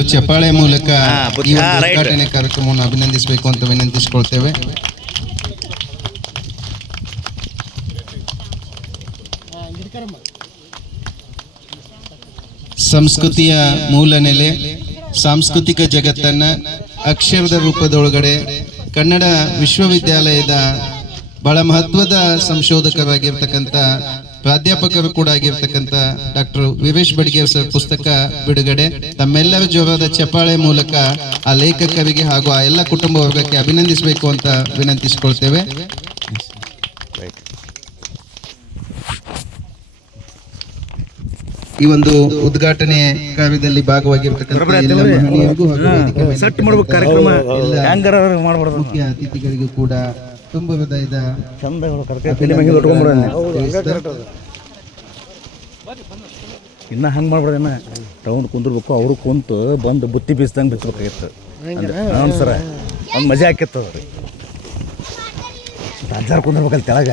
ಎಲ್ಲರೂ ಚಪ್ಪಾಳೆ ಮೂಲಕ ಈ ಒಂದು ಉದ್ಘಾಟನೆ ಕಾರ್ಯಕ್ರಮವನ್ನು ಅಭಿನಂದಿಸಬೇಕು ಅಂತ ವಿನಂತಿಸಿಕೊಳ್ತೇವೆ. ಸಂಸ್ಕೃತಿಯ ಮೂಲ ನೆಲೆ, ಸಾಂಸ್ಕೃತಿಕ ಜಗತ್ತನ್ನ ಅಕ್ಷರದ ರೂಪದೊಳಗಡೆ ಕನ್ನಡ ವಿಶ್ವವಿದ್ಯಾಲಯದ ಬಹಳ ಮಹತ್ವದ ಸಂಶೋಧಕರಾಗಿರ್ತಕ್ಕಂಥ ಪ್ರಾಧ್ಯಾಪಕರು ಕೂಡ ಆಗಿರ್ತಕ್ಕಂಥ ಡಾಕ್ಟರ್ ವಿವೇಶ್ ಬಡ್ಗೇರ್ ಸರ್ ಪುಸ್ತಕ ಬಿಡುಗಡೆ. ತಮ್ಮೆಲ್ಲರ ಜೋರಾದ ಚಪ್ಪಾಳೆ ಮೂಲಕ ಆ ಲೇಖಕರಿಗೆ ಹಾಗೂ ಆ ಎಲ್ಲ ಕುಟುಂಬ ವರ್ಗಕ್ಕೆ ಅಭಿನಂದಿಸಬೇಕು ಅಂತ ವಿನಂತಿಸಿಕೊಳ್ತೇವೆ. ಈ ಒಂದು ಉದ್ಘಾಟನೆ ಕಾರ್ಯದಲ್ಲಿ ಭಾಗವಾಗಿರ್ತಕ್ಕಂಥ ಎಲ್ಲ ಮಹನೀಯರಿಗೂ ಮುಖ್ಯ ಅತಿಥಿಗಳಿಗೂ ಕೂಡ ತುಂಬ ಹೃದಯದ ಇನ್ನ ಹಂಗೆ ಮಾಡ್ಬಿಡ್ದೇನ ಟೌನ್ ಕುಂದಿರ್ಬೇಕು, ಅವರು ಕುಂತು ಬಂದು ಬುತ್ತಿ ಬೀಸ್ದಂಗೆ ಬಿಚ್ಚಬೇಕಾಗಿತ್ತು. ಹ್ಞೂ ಸರ, ಒಂದು ಮಜಾ ಆಕಿತ್ತು. ಅವ್ರಿ ಅಜ್ಜಾರು ಕುಂದಿರ್ಬೇಕಲ್ಲಿ ತೆಳಗ.